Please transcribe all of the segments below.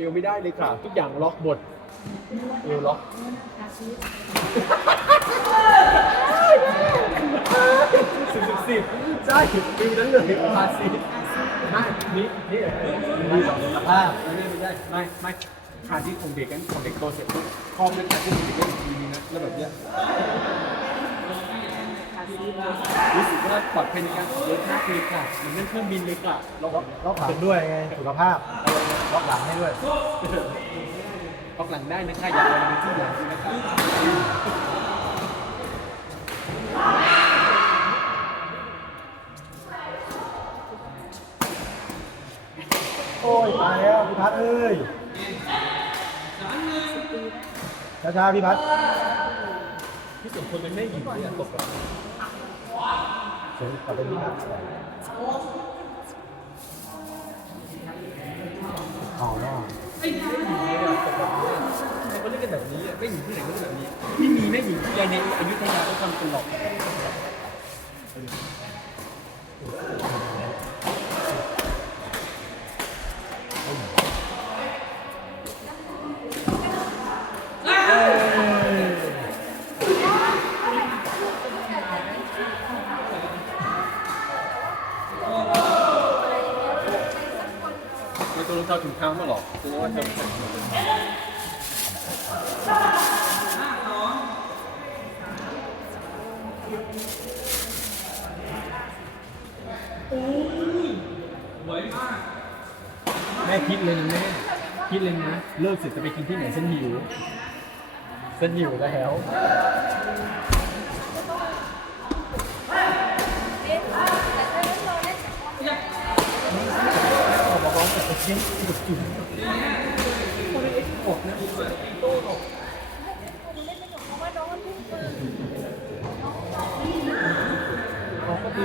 เอวไม่ได้เลยค่ะทุกอย่างล็อกหมดเอวล็อกสิบสิบสิบใช่ฟิวนั้นเลยพาซีไม่นี่นี่มีสองสภาไม่ไม่ไม่ไม่คาที่ของเด็กกันของเด็กโตเสร็จปุ๊บคอมเป็นคาที่ของเด็กได้อีกทีนึงนะแล้วแบบเนี้ยรู้สึกว่าปลอดภัยในการขับรถมากเลยค่ะเหมือนนั่งเครื่องบินเลยค่ะล็อกล็อกหลังด้วยไงสุขภาพ ล็อกหลังให้ด้วยล็อกหลังได้นะคะอย่าเอาอะไรที่หลังนะคะโอ้ยตายแล้วพี่พัดเอ้ยช้าๆพี่พัดพี่สมควรเป็นแม่หญิงที่อยากตกกับเสียงขอเป็นพี่พัด อ๋อเนาะไอ้แม่หญิงเลยอะตกกับใครก็เล่นกันแบบนี้อะแม่หญิงที่ไหนก็เล่นแบบนี้ ไม่มีไม่หญิงที่ใดในอยุธยาก็ทำกันหรอก ในตัวราถุงท้ามาหรอกตัวว่าจะเป็นแบบนี้แม่คิดเลยนะแม่คิดเลยนะ เลิกเสร็จจะไปกินที่ไหนฉันหิวฉันหิวแล้ว ออกมาร้องแต่ เช่นจุดจุดคนเอ็กซ์ออกนะโต้ออกเขาก็ตี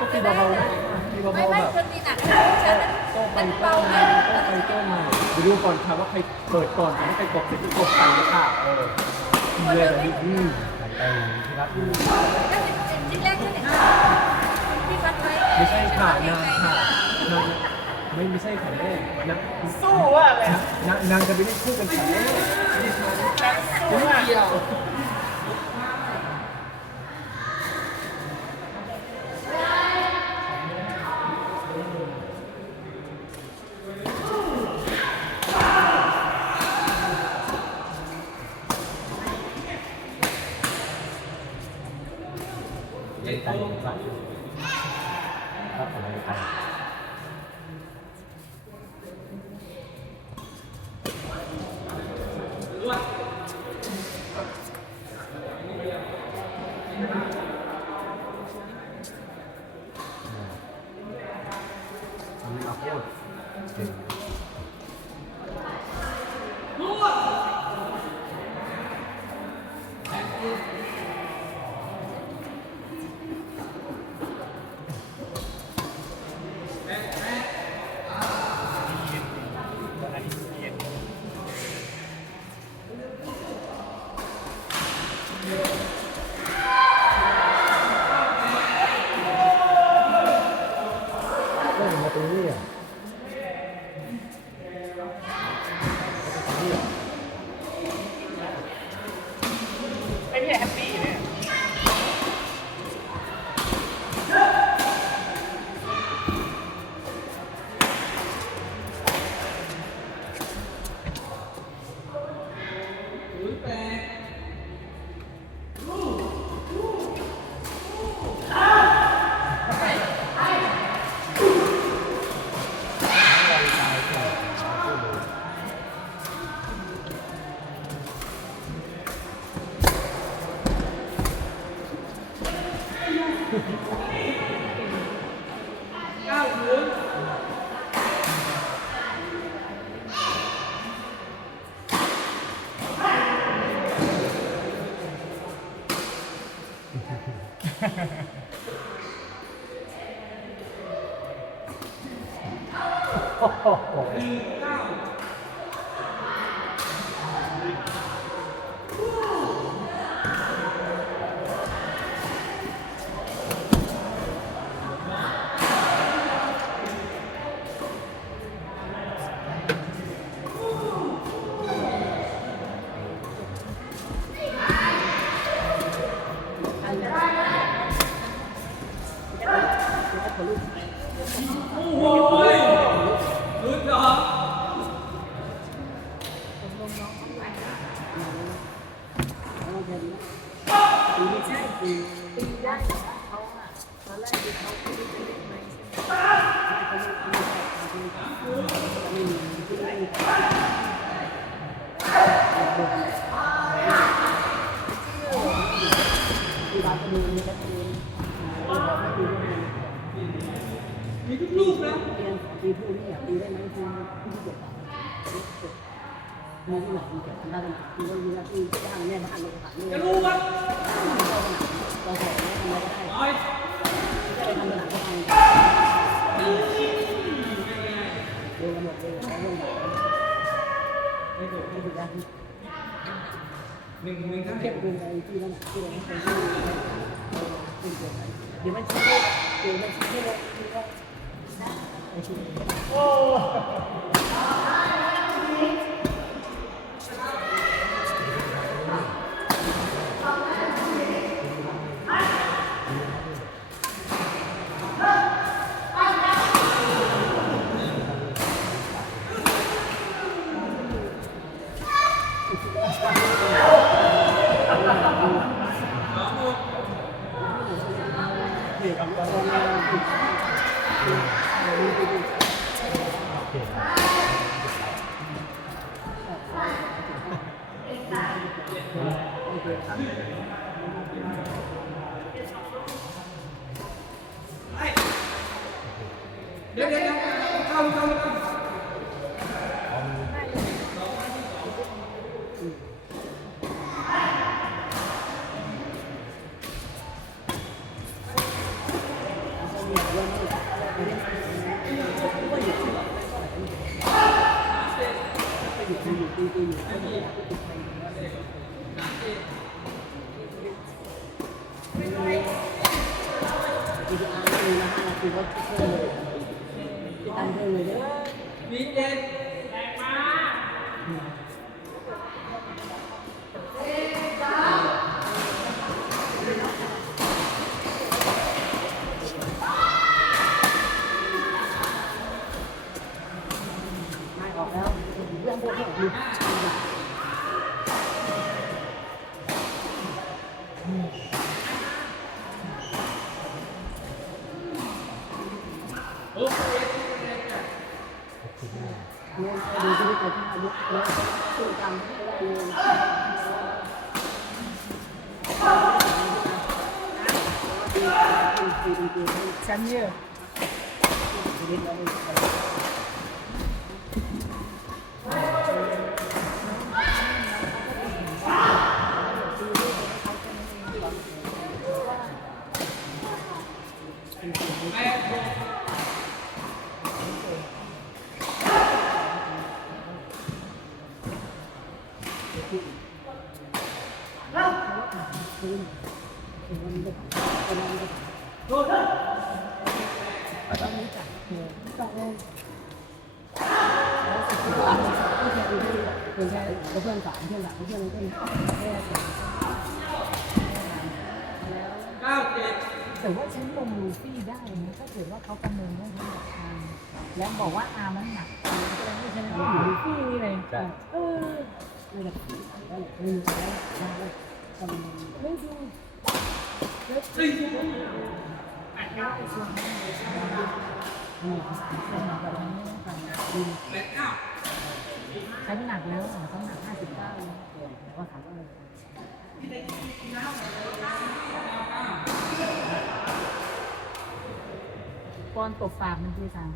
ก็ตีเบาๆตีเบาไม่ๆไม่แบบดนตรีหนักฉันโต้ไปโต้มาไงโต้ไปโต้มาไปดูก่อนค่ะว่าใครเปิดก่อนแต่ถ้าใครกดเสร็จก็กดไปเลยค่ะเออเรื่อยอืมไปพี่พัดก็เห็นที่แรกก็เห็นพี่พัดไว้ไม่ใช่ค่ะนางค่ะ ไม่ไม่ใช่ค่ะแม่นางสู้ว่าอะไรนางนางจะไปเล่นคู่กันค่ะแม่ไม่ใช่ไม่เกี่ยวเมั มาตร ง มีทุกลูกนะมีผู้ที่อยากดีได้ไหมคือผู้ที่เกิดมีที่ไหนมีเกิดได้ไหมคือว่ามีหน้าที่จ้างแม่บ้านลงขันจะรู้ปะเราสอนแม่ทำอะไรก็ได้ ไอ้ก็เลยทำหนังก็ทำดูกันหมดเลยแล้ว ยวมันชี้ให้เดี๋ยวมันเดินเดี๋ยวเดี๋ยวเดี๋ยวเข้าเข้าเข้า วิดีอาร์คือนะฮะคือว่าเพื่อนเลยที่ตั้งเพื่อ ดีดีดีฉัน ต้อนแค่เพื่อนสามเพื่อนหลังเพื่อนเพื่อนแค่เก้าเจ็ดแต่ว่าฉันลงลูฟี่ได้นะถ้าเกิดว่าเขาประเมินว่าน้ำหนักทางแล้วบอกว่าอาร์มันหนักฉันอยู่ลูฟี่นี่เลยเออไม่ได้ไม่ได้ไม่ไม่ได้ทำไม่ดูแล้วจริงๆแล้วไอ้ส่วนนั้นเนี่ยส่วนแบบนี้ไม่ต้อแปดเก้า ใช้น้ำหนักแล้วน้ำหนักห้าสิบเก้าเลยแล้วก็ถามว่าปอนตบปากมันคือทาง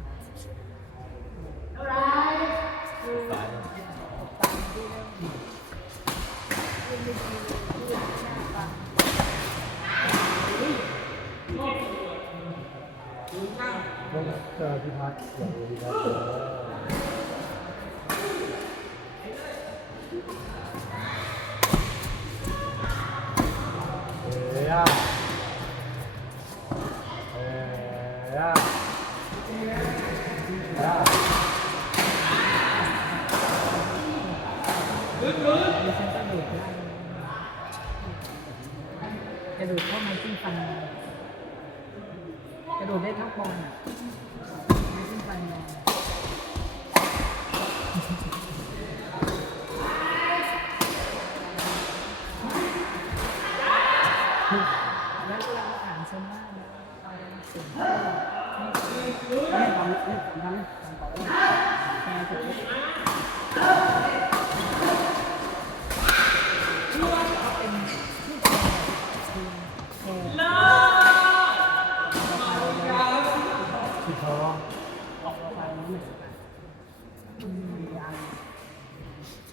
เจอพิพัฒน์อย่างพิพัฒน์เอ้ยอะเอ้ยอะอะดิฉันกระโดดไล่กระโดดเข้ามาที่ฟัน กระโดดได้เท่าบอลอะไม่ที่ฟันแรงแล้วเวลาอ่านฉันว่านะเอาเสียงไม่ทำไม่ทำทำต่อแฟนผม